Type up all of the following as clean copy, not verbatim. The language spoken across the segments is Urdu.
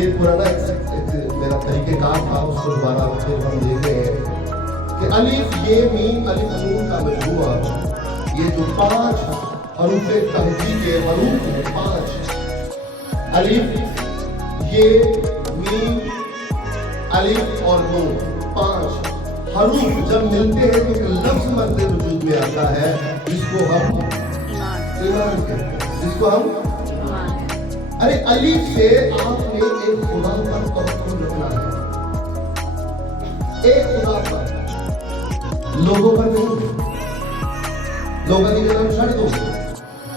یہ پرانا ایک میرا طریقہ کار تھا، اس کو دوبارہ پھر ہم دیکھ رہے ہیں کہ الف یہ میم الف نون کا مجموعہ، یہ جو 5 حروف تہجی کے حروف ہیں، 5 الف یہ میم الف اور نون، 5 حروف جب ملتے ہیں تو ایک لفظ مرد وجود میں آتا ہے جس کو ہم ایمان کہتے ہیں، جس کو ہم ارے الف سے آپ نے ایک خدا پر توکل رکھنا ہے، ایک خدا پر، لوگوں پر نہیں، لوگوں کی جگہ چھڑ دو،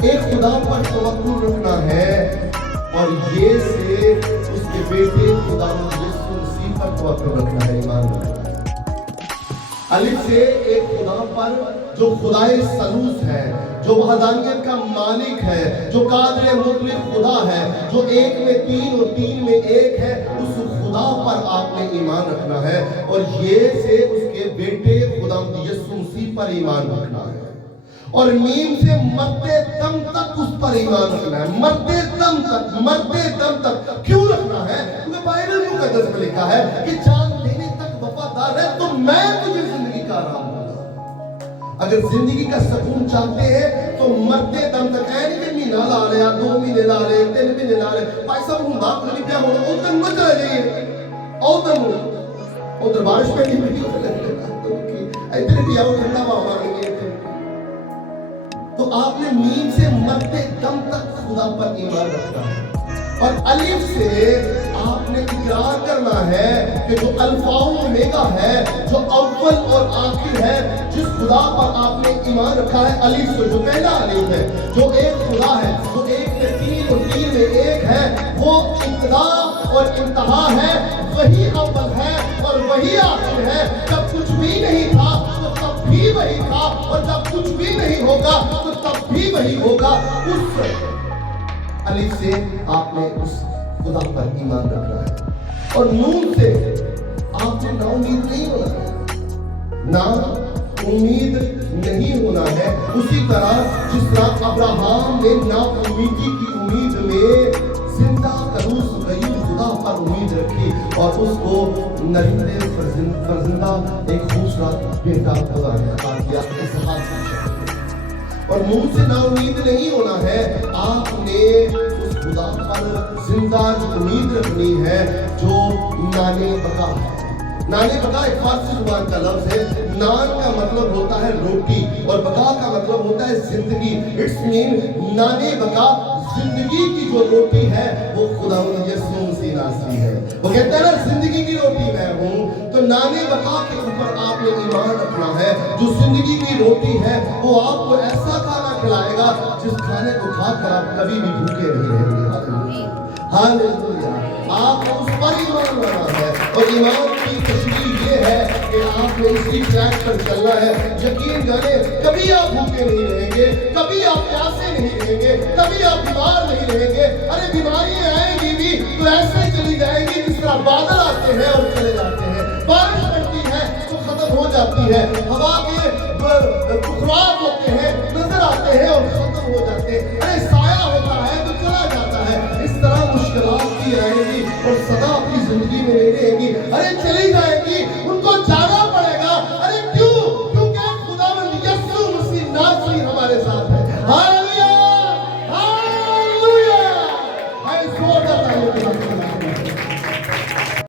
ایک خدا پر توکل رکھنا ہے، اور یہ سے اس کے بیٹے خدا یسوع مسیح پر توکل رکھنا ہے، ایمان رکھنا ہے۔ الف سے ایک خدا پر جو خدائے ثالوث ہے، جو وحدانیت کا مالک ہے، جو قادر مطلق خدا ہے، جو ایک میں 3 اور 3 میں 1 ہے، اس خدا پر آپ نے ایمان رکھنا ہے، اور یہ سے اس کے بیٹے خدا یسوع مسیح پر ایمان رکھنا ہے، اور میم سے مرتے دم تک اس پر ایمان رکھنا ہے، مرتے دم تک، مرتے دم تک۔ کیوں رکھنا ہے؟ کیونکہ بائبل مقدس میں لکھا ہے کہ جان دینے تک وفادار ہے تو میں تجھے زندگی کا آرام دوں گا۔ اگر زندگی کا سکون چاہتے ہیں تو مرتے دم تک، ہے نہیں کہ مہینہ لا لیا، 2 مہینے لا لے، 3 مہینے لا لے، بھائی صاحب ہوں دا کلی پیا ہونا، او تن مت رہ جائیے، او تن ادھر بارش پہ نہیں پڑی، ادھر بھی آؤ ٹھنڈا ہوا مانگیں گے۔ تو آپ نے میم سے مرتے دم تک خدا پر ایمان رکھنا ہے، اور الف سے آپ نے اقرار کرنا ہے کہ جو الفا و اومیگا ہے، جو اول اور آخر ہے، جس خدا پر آپ نے ایمان رکھا ہے، الف سے جو پہلا الف ہے، جو ایک خدا ہے، جو ایک میں 3 اور 3 میں 1 ہے، وہ ابتدا اور انتہا ہے، وہی اول ہے اور وہی آخر ہے۔ جب کچھ بھی نہیں تھا تو تب بھی وہی تھا، اور جب کچھ بھی نہیں ہوگا تو تب بھی وہی ہوگا۔ اس الف سے آپ نے اس خدا پر ایمان رکھنا ہے، اور نون سے آپ نے نا امید نہیں ہونا ہے، نا امید نہیں ہونا ہے۔ اسی طرح جس طرح ابراہیم نے نا امیدی کی امید میں زندہ کروس غیور خدا پر امید رکھی، اور اس کو نرندے فرزندہ ایک خوبصورت بیٹا خدا نے عطا کیا، اسحاق کی شکل میں۔ اور نون سے نا امید نہیں ہونا ہے، آپ نے اس خدا پر زندہ امید رکھنی ہے جو نانے بقا ہے۔ نانے بقا ایک فارسی زبان کا لفظ ہے، نان کا مطلب ہوتا ہے روٹی، اور بقا کا مطلب ہوتا ہے زندگی۔ اٹس مین نانے بقا، زندگی کی جو روٹی ہے وہ خدا یسوع مسیح ناصری ہے۔ وہ کہتا ہے نا زندگی کی روٹی میں ہوں، تو نانے بقا کے اوپر آپ نے ایمان رکھنا ہے۔ جو زندگی کی روٹی ہے وہ آپ کو ایسا کھانا کھلائے گا جس کھانے کو کھا کر آپ کبھی بھی بھوکے نہیں رہیں گے۔ ہاللویا! آپ کو اس پر ایمان لانا ہے، اور ایمان کی تشریح یہ ہے کہ آپ نے اسی ٹریک پر چلنا ہے۔ یقین جانے کبھی آپ بھوکے نہیں رہیں گے، کبھی آپ پیاسے نہیں رہیں گے، کبھی آپ بیمار نہیں رہیں گے۔ ارے بیماریاں آئیں گی بھی تو ایسے چلی جائیں گی جس طرح بادل آتے ہیں اور چلے جاتے ہیں، بارش پڑتی ہے تو ختم ہو جاتی ہے، ہوا کے بخارات ہوتے ہیں، نظر آتے ہیں اور ختم ہو جاتے ہیں۔ ارے سایہ ہوتا ہے تو چلا جاتا ہے۔ اس طرح مشکلات بھی آئیں گی اور سدا اپنی زندگی میں نہیں رہیں گی، ارے چلی جائے